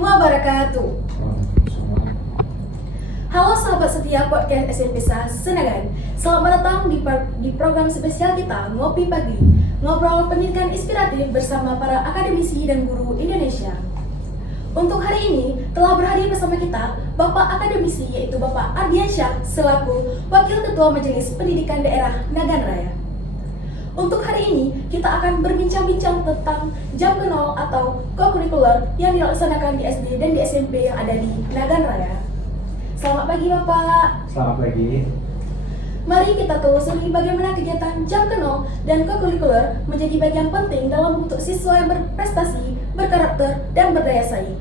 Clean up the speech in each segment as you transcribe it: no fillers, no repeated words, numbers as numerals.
wabarakatuh. Halo sahabat setia podcast SMP Senagan. Selamat datang di program spesial kita Ngopi Pagi, ngobrol pendidikan inspiratif bersama para akademisi dan guru Indonesia. Untuk hari ini telah berhadir bersama kita Bapak Akademisi, yaitu Bapak Ardiansyah selaku Wakil Ketua Majelis Pendidikan Daerah Nagan Raya. Untuk hari ini kita akan berbincang-bincang tentang jam kenal atau co-curricular yang dilaksanakan di SD dan di SMP yang ada di Nagan Raya. Selamat pagi Bapak. Selamat pagi. Mari kita telusuri bagaimana kegiatan jam kenal dan co-curricular menjadi bagian penting dalam membentuk siswa yang berprestasi, berkarakter, dan berdaya saing.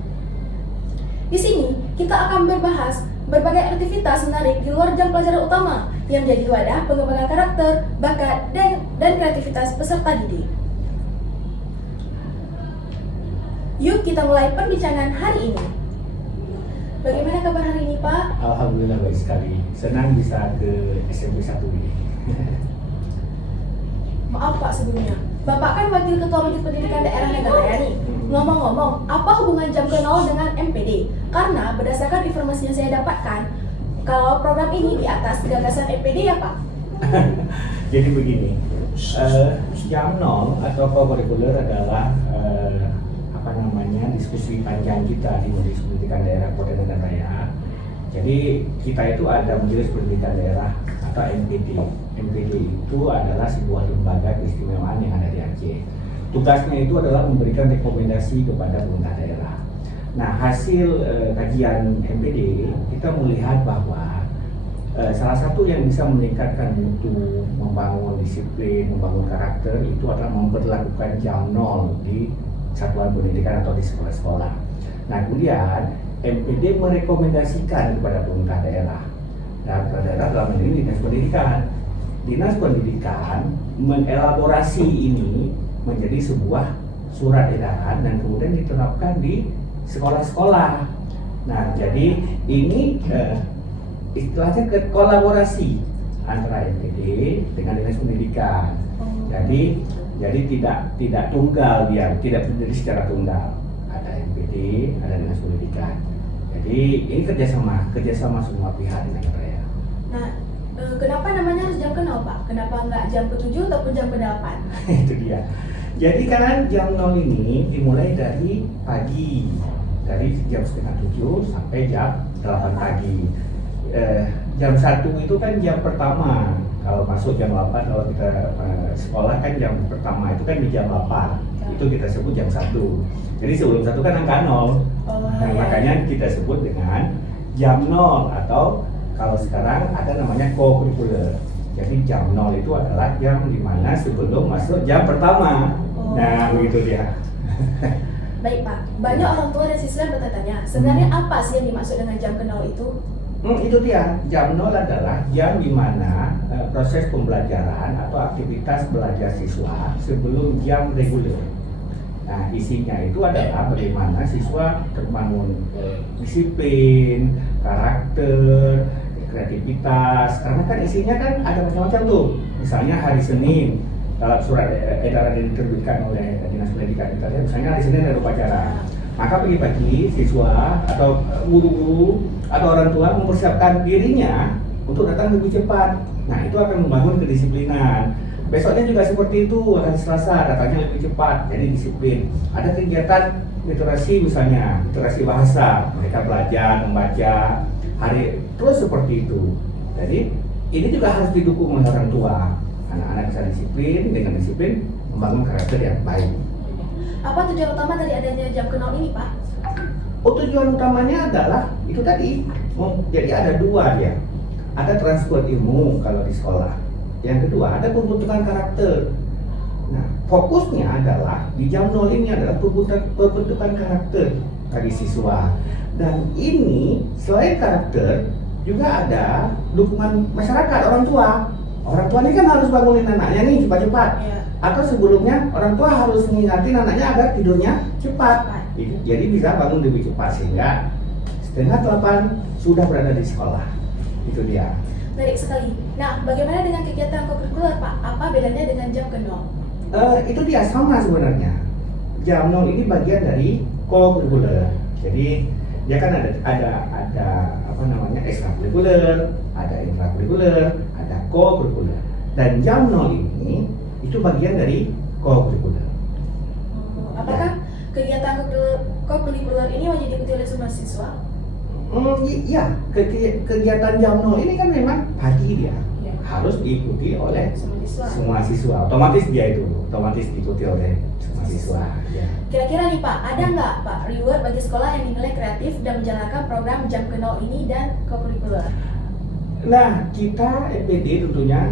Di sini kita akan berbahas berbagai aktivitas menarik di luar jam pelajaran utama yang menjadi wadah pengembangan karakter, bakat, dan kreativitas peserta didik. Yuk kita mulai perbincangan hari ini. Bagaimana kabar hari ini Pak? Alhamdulillah baik sekali. Senang bisa ke SMP 1 ini. Maaf Pak sebelumnya, Bapak kan Wakil Ketua Majelis Pendidikan Daerah Nagan Raya nih. Ngomong-ngomong, apa hubungan jam kenal dengan MPD? Karena berdasarkan informasi yang saya dapatkan, kalau program ini di atas gagasan MPD ya Pak? Jadi begini, jam 0 atau co-curricular adalah diskusi panjang kita di Majelis Pendidikan Daerah Kota Nagan Raya. Jadi kita itu ada Majelis Pendidikan Daerah atau MPD. MPD itu adalah sebuah lembaga keistimewaan yang ada di Aceh. Tugasnya itu adalah memberikan rekomendasi kepada pemerintah daerah. Nah, hasil kajian MPD kita melihat bahwa salah satu yang bisa meningkatkan mutu, membangun disiplin, membangun karakter itu adalah memperlakukan jam 0 di satuan pendidikan atau di sekolah-sekolah. Nah, kemudian MPD merekomendasikan kepada pemerintah daerah. Dan pemerintah daerah dalam ini Dinas Pendidikan. Dinas Pendidikan mengelaborasi ini menjadi sebuah surat edaran dan kemudian diterapkan di sekolah-sekolah. Nah, jadi ini istilahnya kolaborasi antara MPD dengan Dinas Pendidikan. Jadi tidak tunggal dia, tidak berdiri secara tunggal. Ada MPD, ada Dinas Pendidikan. Jadi ini kerjasama semua pihak di Nagan Raya. Nah, kenapa namanya harus jam kenal Pak? Kenapa nggak jam ke-7 ataupun jam ke-8? Itu dia. Jadi kan jam 0 ini dimulai dari pagi, dari jam setengah 7 sampai jam 8 pagi. Jam 1 itu kan jam pertama. Kalau masuk jam 8, kalau kita sekolah kan jam pertama itu kan di jam 8. Itu kita sebut jam 1. Jadi sebelum 1 kan angka 0. Nah, makanya kita sebut dengan jam 0 atau kalau sekarang ada namanya co-curricular. Jadi jam 0 itu adalah jam dimana sebelum masuk jam pertama. Nah, begitu dia. Baik Pak, banyak orang tua dan siswa yang bertanya, sebenarnya apa sih yang dimaksud dengan jam kenal itu? Itu dia, jam 0 adalah jam di mana proses pembelajaran atau aktivitas belajar siswa sebelum jam reguler. Nah, isinya itu adalah bagaimana siswa terbangun disiplin, karakter, kreativitas. Karena kan isinya kan ada macam-macam tuh. Misalnya hari Senin, kalau surat edaran yang diterbitkan oleh Dinas Pendidikan kita lihat, misalnya hari Senin ada upacara. Maka pagi-pagi siswa atau guru-guru atau orang tua mempersiapkan dirinya untuk datang lebih cepat. Nah, itu akan membangun kedisiplinan. Besoknya juga seperti itu, hari Selasa datangnya lebih cepat, jadi disiplin. Ada kegiatan literasi misalnya, literasi bahasa, mereka belajar membaca hari terus seperti itu. Jadi ini juga harus didukung oleh orang tua. Anak-anak bisa disiplin, dengan disiplin membangun karakter yang baik. Apa tujuan utama dari adanya jam kenal ini Pak? Tujuan utamanya adalah itu tadi. Jadi ada dua dia. Ada transfer ilmu kalau di sekolah. Yang kedua ada pembentukan karakter. Nah, fokusnya adalah di jam 0 ini adalah pembentukan karakter bagi siswa. Dan ini selain karakter juga ada dukungan masyarakat, orang tua. Orang tua ini kan harus bangunin anaknya nih cepat-cepat. Atau sebelumnya orang tua harus mengingatin anaknya agar tidurnya cepat. Jadi bisa bangun lebih cepat sehingga setengah 8 sudah berada di sekolah. Itu dia. Menarik sekali. Nah, bagaimana dengan kegiatan co-curricular Pak? Apa bedanya dengan jam ke-0? Itu dia sama sebenarnya. Jam 0 ini bagian dari co-curricular. Jadi dia kan ada apa namanya ekstrakurikuler, ada intrakurikuler, ada co-kurikuler. Dan jam 0 ini itu bagian dari co-kurikuler. Apakah kegiatan co-kurikuler ini wajib diikuti oleh semua siswa? Iya, kegiatan jam 0 ini kan memang pagi dia harus diikuti oleh semua siswa. Otomatis diikuti oleh semua siswa. Ya. Kira-kira nih Pak, ada nggak Pak reward bagi sekolah yang dinilai kreatif dan menjalankan program jam ke 0 ini dan co-kurikuler? Nah, kita MPD tentunya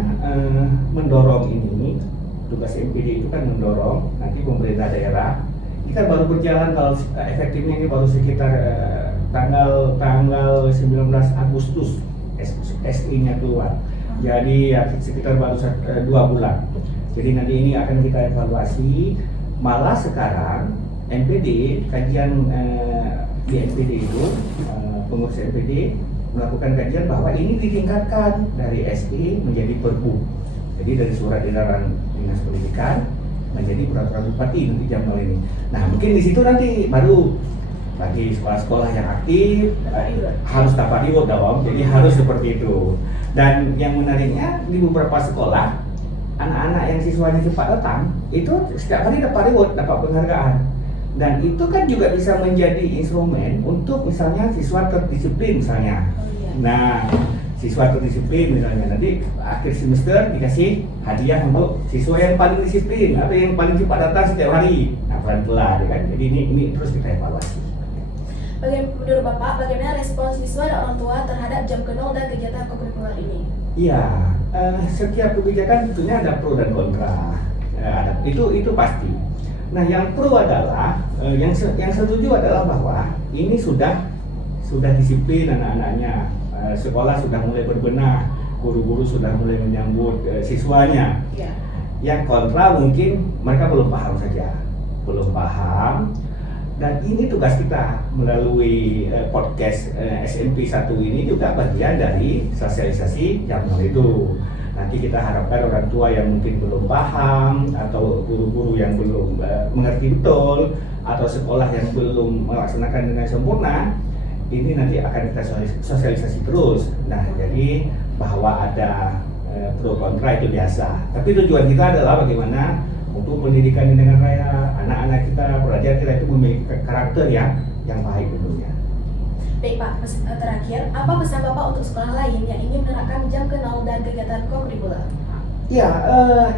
mendorong ini. Tugas MPD itu kan mendorong nanti pemerintah daerah. Ini kan baru berjalan, kalau efektifnya ini baru sekitar tanggal 19 Agustus SI-nya keluar. Jadi ya sekitar baru 2 bulan. Jadi nanti ini akan kita evaluasi. Malah sekarang MPD, kajian di MPD itu, pengurus MPD melakukan kajian bahwa ini ditingkatkan dari SI menjadi Perbu. Jadi dari surat edaran Dinas Pendidikan menjadi peraturan bupati nanti jam 0 ini. Nah mungkin di situ nanti baru bagi sekolah-sekolah yang aktif harus dapat reward dong. Jadi harus seperti itu. Dan yang menariknya di beberapa sekolah anak-anak yang siswanya cepat datang itu setiap hari dapat reward, dapat penghargaan. Dan itu kan juga bisa menjadi instrumen untuk misalnya siswa terdisiplin misalnya. Nah, siswa terdisiplin misalnya nanti akhir semester dikasih hadiah untuk siswa yang paling disiplin atau yang paling cepat datang setiap hari. Nah, pelan-pelan kan. Jadi ini terus kita evaluasi. Menurut Bapak, bagaimana respons siswa dan orang tua terhadap jam ke 0 dan kegiatan co-kurikuler ini? Iya, setiap kebijakan tentunya ada pro dan kontra. Itu pasti. Nah, yang pro adalah yang setuju adalah bahwa ini sudah disiplin anak-anaknya. Sekolah sudah mulai berbenah, guru-guru sudah mulai menyambut siswanya. Ya. Yang kontra mungkin mereka belum paham saja, dan ini tugas kita melalui podcast SMP 1 ini juga bagian dari sosialisasi jam 0 itu. Nanti kita harapkan orang tua yang mungkin belum paham atau guru-guru yang belum mengerti betul atau sekolah yang belum melaksanakan dengan sempurna, ini nanti akan kita sosialisasi terus. Nah, jadi bahwa ada pro kontra itu biasa. Tapi tujuan kita adalah bagaimana untuk pendidikan di negara raya, anak-anak kita, pelajar kita itu memiliki karakter yang baik tentunya. Baik Pak, terakhir, apa pesan Bapak untuk sekolah lain yang ingin menerapkan jam ke 0 dan kegiatan co-kurikuler? Ya,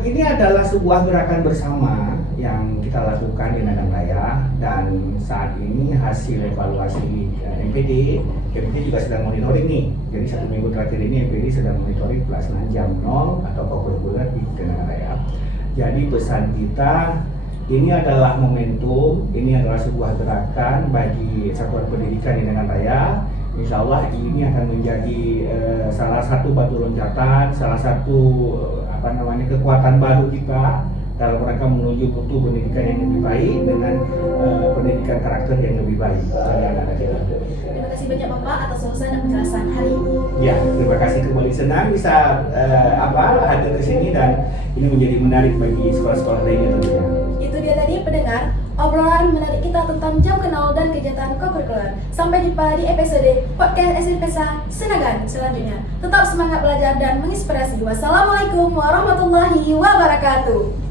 ini adalah sebuah gerakan bersama yang kita lakukan di Nadang Raya, dan saat ini hasil evaluasi MPD juga sedang monitoring nih. Jadi 1 minggu terakhir ini MPD sedang monitoring pelaksanaan jam 0 atau co-kurikuler di Nadang Raya. Jadi pesan kita, ini adalah momentum, ini adalah sebuah gerakan bagi satuan pendidikan di Nadang Raya. Insya Allah ini akan menjadi salah satu batu loncatan, salah satu kekuatan baru kita dalam rangka menuju mutu pendidikan yang lebih baik dengan pendidikan karakter yang lebih baik bagi anak-anak kita. Terima kasih banyak Bapak atas wawasan dan penjelasan hari ini. Ya, terima kasih, kembali senang bisa hadir di sini, dan ini menjadi menarik bagi sekolah-sekolah lainnya tentunya. Itu dia tadi pendengar, obrolan menarik kita tentang jam ke 0 dan kegiatan co-kurikuler. Sampai jumpa di episode podcast SMP Senagan selanjutnya. Tetap semangat belajar dan menginspirasi. Wassalamualaikum warahmatullahi wabarakatuh.